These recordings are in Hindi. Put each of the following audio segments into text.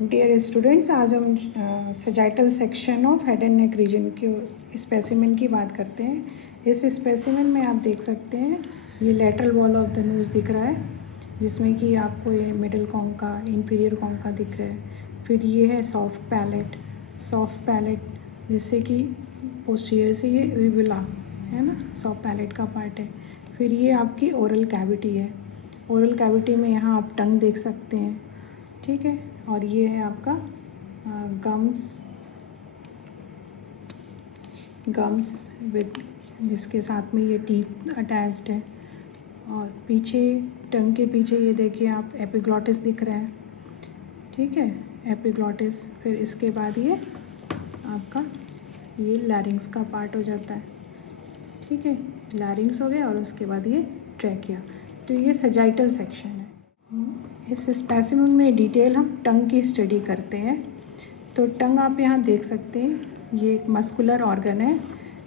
डियर स्टूडेंट्स, आज हम sagittal section of head and neck region के स्पेसिमेन की बात करते हैं। इस स्पेसिमेन में आप देख सकते हैं ये lateral wall of the nose दिख रहा है, जिसमें कि आपको ये मिडिल कॉन्का, इंफीरियर कॉन्का दिख रहा है। फिर ये है सॉफ्ट पैलेट जिससे कि पोस्टीरियर से ये विबुला है ना, सॉफ्ट पैलेट का पार्ट है। फिर ये आपकी ओरल कैविटी है। ओरल कैविटी में यहाँ आप टंग देख सकते हैं, ठीक है। और ये है आपका गम्स विद, जिसके साथ में ये टीथ अटैच्ड है। और पीछे टंग के पीछे ये देखिए आप एपिग्लॉटिस दिख रहा है, ठीक है, एपिग्लॉटिस। फिर इसके बाद ये आपका ये लैरिंग्स का पार्ट हो जाता है, ठीक है, लैरिंग्स हो गया। और उसके बाद ये ट्रैकिया। तो ये सजाइटल सेक्शन है। इस स्पेसिमेन में डिटेल हम टंग की स्टडी करते हैं। तो टंग आप यहाँ देख सकते हैं, ये एक मस्कुलर ऑर्गन है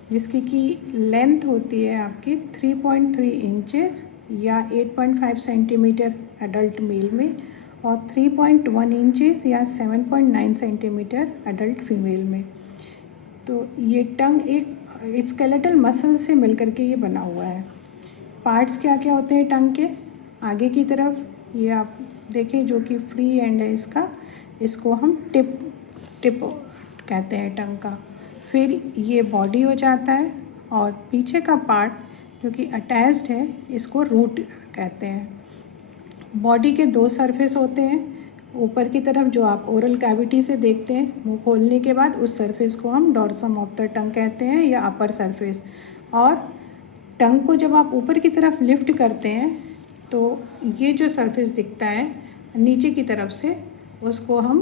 जिसकी की लेंथ होती है आपकी 3.3 इंचेस या 8.5 सेंटीमीटर एडल्ट मेल में, और 3.1 इंचेस या 7.9 सेंटीमीटर एडल्ट फीमेल में। तो ये टंग एक स्केलेटल मसल से मिलकर के ये बना हुआ है। पार्ट्स क्या क्या होते हैं टंग के? आगे की तरफ ये आप देखें जो कि फ्री एंड है इसका, इसको हम टिप कहते हैं टंग का। फिर ये बॉडी हो जाता है, और पीछे का पार्ट जो कि अटैच्ड है इसको रूट कहते हैं। बॉडी के दो सरफेस होते हैं। ऊपर की तरफ जो आप ओरल कैविटी से देखते हैं, मुंह खोलने के बाद उस सरफेस को हम डॉर्सम ऑफ द टंग कहते हैं या अपर सरफेस। और टंग को जब आप ऊपर की तरफ लिफ्ट करते हैं तो ये जो सरफेस दिखता है नीचे की तरफ से, उसको हम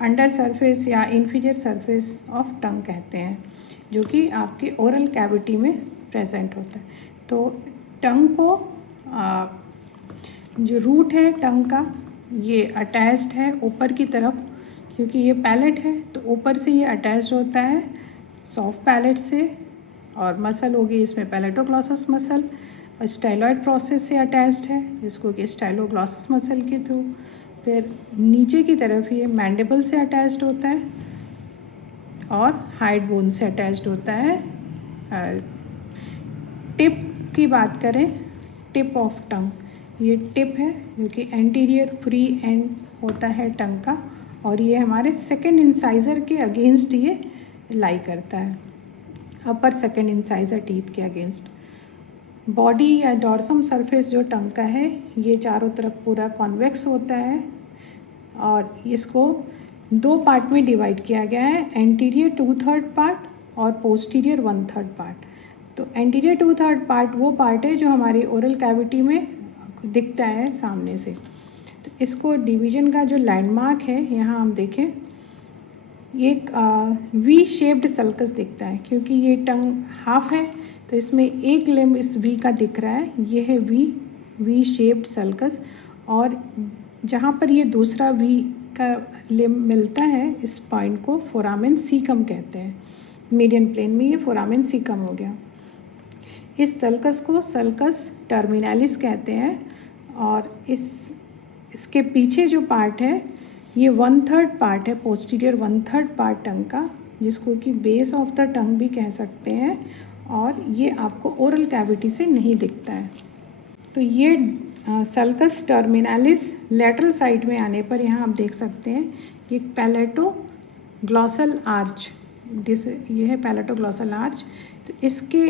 अंडर सरफेस या इन्फीरियर सरफेस ऑफ टंग कहते हैं, जो कि आपके ओरल कैविटी में प्रेजेंट होता है। तो टंग को जो रूट है टंग का, ये अटैच्ड है ऊपर की तरफ, क्योंकि ये पैलेट है तो ऊपर से ये अटैच्ड होता है सॉफ्ट पैलेट से। और मसल होगी इसमें पैलेटोग्लॉसस मसल, और स्टाइलॉइड प्रोसेस से अटैच्ड है, जिसको कि स्टाइलोग्लॉसस मसल के थ्रू। फिर नीचे की तरफ ये मैंडिबल से अटैच्ड होता है और हाइड बोन से अटैच्ड होता है। टिप की बात करें, टिप ऑफ टंग, ये टिप है जो कि एंटीरियर फ्री एंड होता है टंग का, और ये हमारे सेकेंड इंसाइज़र के अगेंस्ट ये लाई करता है, अपर सेकेंड इंसाइज़र टीथ के अगेंस्ट। बॉडी या डॉर्सम सरफेस जो टंग का है ये चारों तरफ पूरा कॉन्वेक्स होता है, और इसको दो पार्ट में डिवाइड किया गया है, एंटीरियर 2/3 पार्ट और पोस्टीरियर 1/3 पार्ट। तो एंटीरियर 2/3 पार्ट वो पार्ट है जो हमारी ओरल कैविटी में दिखता है सामने से। तो इसको डिवीजन का जो लैंडमार्क है यहाँ हम देखें, एक वी शेप्ड सल्कस दिखता है, क्योंकि ये टंग हाफ है तो इसमें एक लिम्ब इस वी का दिख रहा है, ये है वी शेप्ड सल्कस। और जहाँ पर ये दूसरा वी का लिम्ब मिलता है इस पॉइंट को फोरामेन सीकम कहते हैं। मीडियन प्लेन में ये फोरामेन सीकम हो गया। इस सल्कस को सल्कस टर्मिनालिस कहते हैं, और इसके पीछे जो पार्ट है ये 1/3 पार्ट है, पोस्टीरियर 1/3 पार्ट टंग का, जिसको कि बेस ऑफ द टंग भी कह सकते हैं, और ये आपको ओरल कैविटी से नहीं दिखता है। तो ये सल्कस टर्मिनालिस लेटरल साइड में आने पर यहाँ आप देख सकते हैं ये पैलेटोग्लॉसल आर्च, ये है पैलेटोग्लॉसल आर्च। तो इसके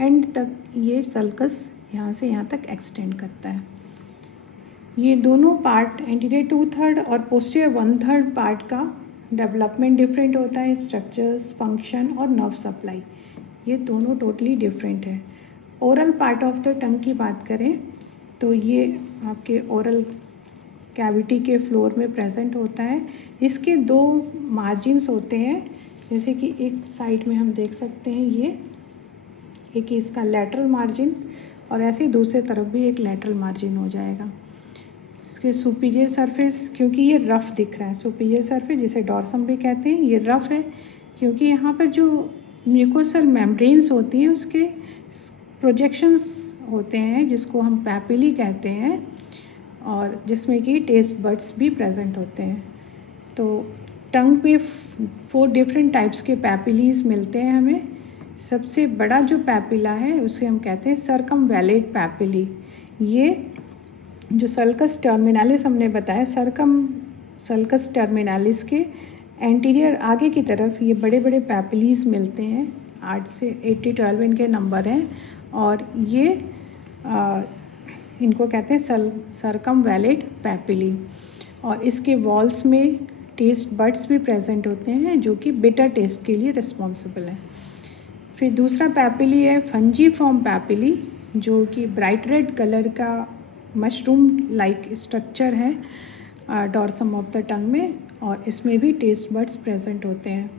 एंड तक ये सल्कस यहाँ से यहाँ तक एक्सटेंड करता है। ये दोनों पार्ट एंटीरियर 2/3 और पोस्टीरियर 1/3 पार्ट का डेवलपमेंट डिफरेंट होता है, स्ट्रक्चर्स, फंक्शन और नर्व सप्लाई, ये दोनों टोटली डिफरेंट है। ओरल पार्ट ऑफ द टंग की बात करें तो ये आपके ओरल कैविटी के फ्लोर में प्रेजेंट होता है। इसके दो मार्जिन्स होते हैं, जैसे कि एक साइड में हम देख सकते हैं ये एक इसका लैटरल मार्जिन, और ऐसे ही दूसरे तरफ भी एक लैटरल मार्जिन हो जाएगा। इसके सुपीरियर सरफेस, क्योंकि ये रफ़ दिख रहा है, सुपीरियर सरफेस जिसे डॉर्सम भी कहते हैं, ये रफ़ है क्योंकि यहाँ पर जो म्यूकोसल मेम्ब्रेन्स होती हैं उसके प्रोजेक्शंस होते हैं, जिसको हम पैपिली कहते हैं, और जिसमें कि टेस्ट बड्स भी प्रेजेंट होते हैं। तो टंग पे 4 डिफरेंट टाइप्स के पैपिलीज मिलते हैं हमें। सबसे बड़ा जो पैपिला है उसे हम कहते हैं सर्कमवैलेट पैपिली। ये जो सल्कस टर्मिनालिस हमने बताया, सल्कस टर्मिनालिस के एंटीरियर आगे की तरफ ये बड़े बड़े पैपिलीज मिलते हैं। 8 से 8-12 इनके नंबर हैं और ये इनको कहते हैं सर्कमवैलेट पैपिली। और इसके वॉल्स में टेस्ट बड्स भी प्रेजेंट होते हैं जो कि बिटर टेस्ट के लिए रिस्पॉन्सिबल है। फिर दूसरा पैपिली है फंजीफॉर्म पैपिली, जो कि ब्राइट रेड कलर का मशरूम लाइक स्ट्रक्चर है डॉर्सम ऑफ द टंग में, और इसमें भी टेस्ट बड्स प्रेजेंट होते हैं।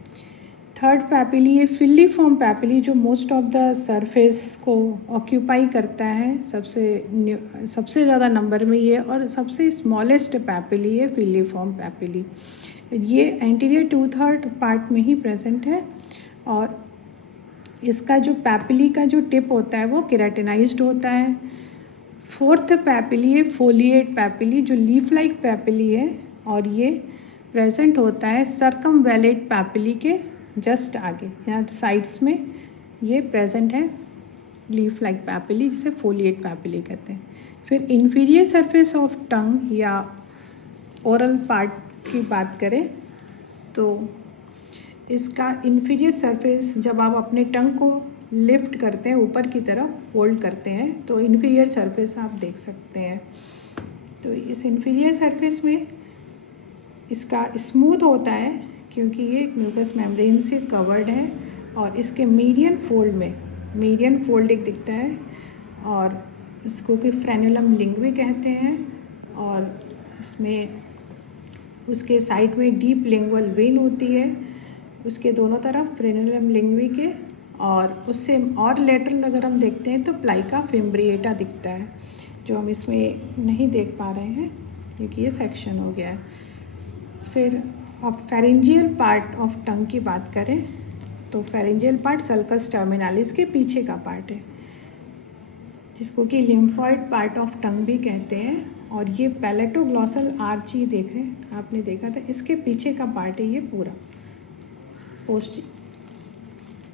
थर्ड पैपिली है फिल्लीफॉर्म पैपिली, जो मोस्ट ऑफ द सरफेस को ऑक्यूपाई करता है। सबसे ज़्यादा नंबर में ये और सबसे स्मॉलेस्ट पैपिली है फिल्लीफॉर्म पैपिली। ये एंटीरियर 2/3 पार्ट में ही प्रेजेंट है और इसका जो पैपिली का जो टिप होता है वो केराटिनाइज्ड होता है। फोर्थ पैपिली है फोलिएट पैपिली, जो लीफ लाइक पैपिली है और ये प्रेजेंट होता है सर्कमवैलेट पैपिली के जस्ट आगे, यहाँ साइड्स में ये प्रेजेंट है लीफ लाइक पैपिली, जिसे फोलिएट पैपिली कहते हैं। फिर इंफीरियर सरफेस ऑफ टंग या ओरल पार्ट की बात करें तो इसका इंफीरियर सरफेस, जब आप अपने टंग को लिफ्ट करते हैं ऊपर की तरफ, फोल्ड करते हैं, तो इंफीरियर सरफेस आप देख सकते हैं। तो इस इंफीरियर सरफेस में इसका स्मूथ होता है क्योंकि ये म्यूकस मेम्ब्रेन से कवर्ड है और इसके मीडियन फोल्ड एक दिखता है और इसको कि फ्रेनुलम लिंग्वे कहते हैं, और इसमें उसके साइड में डीप लिंगुअल वेन होती है, उसके दोनों तरफ फ्रेनुलम लिंग्वे के, और उससे और लेटरल अगर हम देखते हैं तो प्लाइका फिम्ब्रिएटा दिखता है, जो हम इसमें नहीं देख पा रहे हैं क्योंकि ये सेक्शन हो गया है। फिर अब फेरेंजियल पार्ट ऑफ टंग की बात करें तो फेरेंजियल पार्ट सल्कस टर्मिनालिस के पीछे का पार्ट है, जिसको कि लिम्फॉइड पार्ट ऑफ टंग भी कहते हैं, और ये पैलेटोग्लॉसल आर्च ही आपने देखा था, इसके पीछे का पार्ट है ये पूरा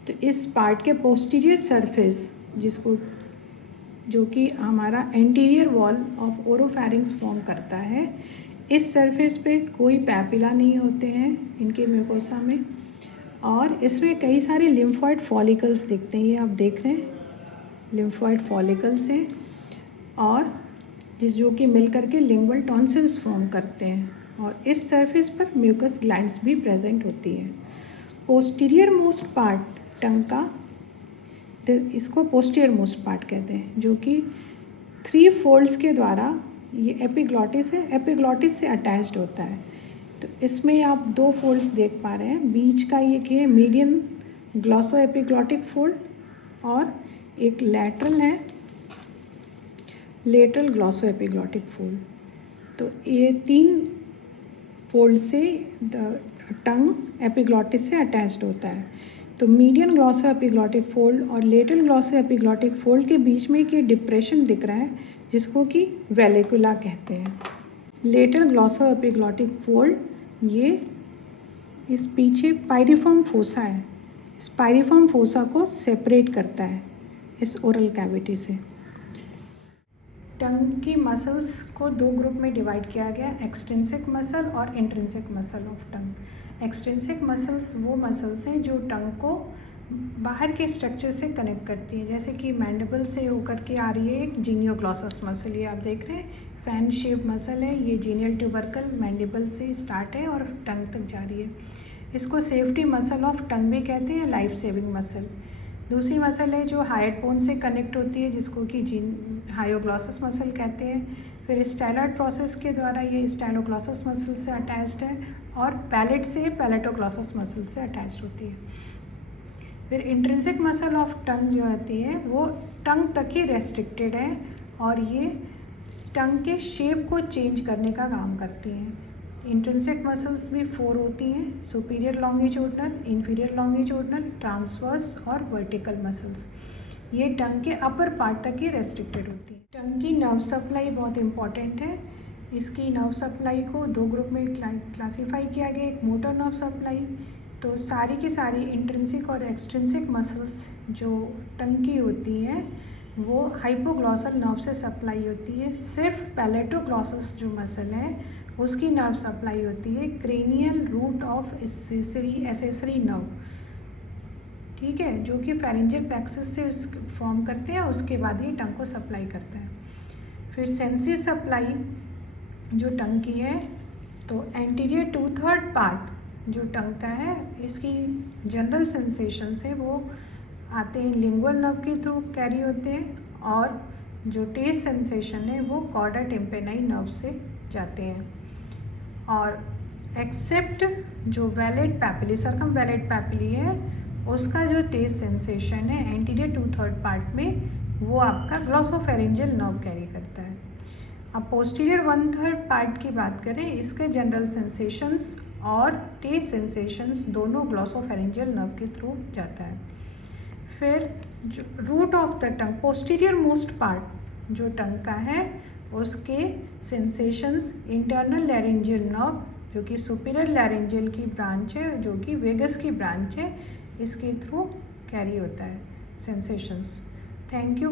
तो इस पार्ट के पोस्टीरियर सरफेस, जो कि हमारा एंटीरियर वॉल ऑफ ओरोफैरिंग्स फॉर्म करता है, इस सरफेस पे कोई पैपिला नहीं होते हैं इनके म्यूकोसा में, और इसमें कई सारे लिम्फॉइड फॉलिकल्स दिखते हैं। ये आप देख रहे हैं लिम्फॉइड फॉलिकल्स हैं, और जो कि मिल करके लिंगुअल टॉन्सिल्स फॉर्म करते हैं, और इस सरफेस पर म्यूकस ग्लैंड्स भी प्रेजेंट होती है। पोस्टीरियर मोस्ट पार्ट टंग का, इसको पोस्टीरियर मोस्ट पार्ट कहते हैं, जो कि 3 फोल्ड्स के द्वारा, ये एपिग्लॉटिस है, एपिग्लॉटिस से अटैच्ड होता है। तो इसमें आप 2 फोल्ड्स देख पा रहे हैं, बीच का ये क्या है मीडियन ग्लॉसो एपिग्लॉटिक फोल्ड, और एक लैटरल है लेटरल ग्लॉसो एपिग्लॉटिक फोल्ड। तो ये 3 फोल्ड से टंग एपिग्लॉटिस से अटैच्ड होता है। तो मीडियन ग्लॉसो एपिग्लॉटिक फोल्ड और लेटरल ग्लॉसो एपिग्लॉटिक फोल्ड के बीच में एक ये डिप्रेशन दिख रहा है, जिसको कि वेलिकुला कहते हैं। लेटरल ग्लॉसो एपिग्लॉटिक फोल्ड, ये इस पीछे पायरिफॉर्म फोसा है, इस पायरिफॉर्म फोसा को सेपरेट करता है इस ओरल कैविटी से। टंग की मसल्स को 2 ग्रुप में डिवाइड किया गया, एक्सट्रिंसिक मसल और intrinsic muscle of tongue. Extrinsic muscles वो मसल्स हैं जो टंग को बाहर के स्ट्रक्चर से कनेक्ट करती है, जैसे कि मैंडिबल से होकर के आ रही है एक जीनियोग्लॉसस मसल, ये आप देख रहे हैं फैन शेप मसल है, ये जीनियल ट्यूबरकल मैंडिबल से स्टार्ट है और टंग तक जा रही है। इसको सेफ्टी मसल ऑफ टंग भी कहते हैं, लाइफ सेविंग मसल। दूसरी मसल है जो हाइड बोन से कनेक्ट होती है, जिसको कि हायोग्लॉसस मसल कहते हैं। फिर स्टाइलॉइड प्रोसेस के द्वारा ये स्टाइलोग्लॉसस मसल से अटैच्ड है, और पैलेट से पैलेटोग्लॉसस मसल से अटैच्ड होती है। फिर इंट्रिंसिक मसल ऑफ टंग जो होती है वो टंग तक ही रेस्ट्रिक्टेड है, और ये टंग के शेप को चेंज करने का काम करती हैं। इंट्रिंसिक मसल्स भी 4 होती हैं, superior longitudinal, inferior longitudinal, transverse और वर्टिकल मसल्स। ये टंग के अपर पार्ट तक ही रेस्ट्रिक्टेड होती है। टंग की नर्व सप्लाई बहुत इंपॉर्टेंट है। इसकी नर्व सप्लाई को दो ग्रुप में क्लासीफाई किया गया। एक मोटर नर्व सप्लाई, तो सारी की सारी इंट्रिंसिक और एक्सट्रिंसिक मसल्स जो टंग की होती है वो हाइपोग्लॉसल नर्व से सप्लाई होती है। सिर्फ पैलेटोग्लॉसस जो मसल है उसकी नर्व सप्लाई होती है cranial root of accessory nerve, ठीक है, जो कि फेरेंजियल प्लेक्सस से फॉर्म करते हैं, उसके बाद ये टंग को सप्लाई करता है। फिर सेंसरी सप्लाई जो टंग की है, तो एंटीरियर 2/3 पार्ट जो टंग का है, इसकी जनरल सेंसेशंस है वो आते हैं लिंगुअल नर्व के थ्रू कैरी होते हैं, और जो टेस्ट सेंसेशन है वो कॉर्डा टिम्पेनाई नर्व से जाते हैं। और एक्सेप्ट जो वैलेट पैपिली, सर्कमवैलेट पैपिली है, उसका जो टेस्ट सेंसेशन है एंटीरियर 2/3 पार्ट में वो आपका ग्लॉसोफेरेंजियल नर्व कैरी करता है। अब पोस्टीरियर 1/3 पार्ट की बात करें, इसके जनरल सेंसेशंस और टेस्ट सेंसेशंस दोनों ग्लॉसोफेरेंजियल नर्व के थ्रू जाता है। फिर जो root of the tongue, posterior most part जो टंग का है, उसके सेंसेशंस इंटरनल लैरिंजियल नर्व जो कि सुपीरियर लैरिंजियल की ब्रांच है, जो कि वेगस की ब्रांच है, इसके थ्रू कैरी होता है सेंसेशंस। Thank you.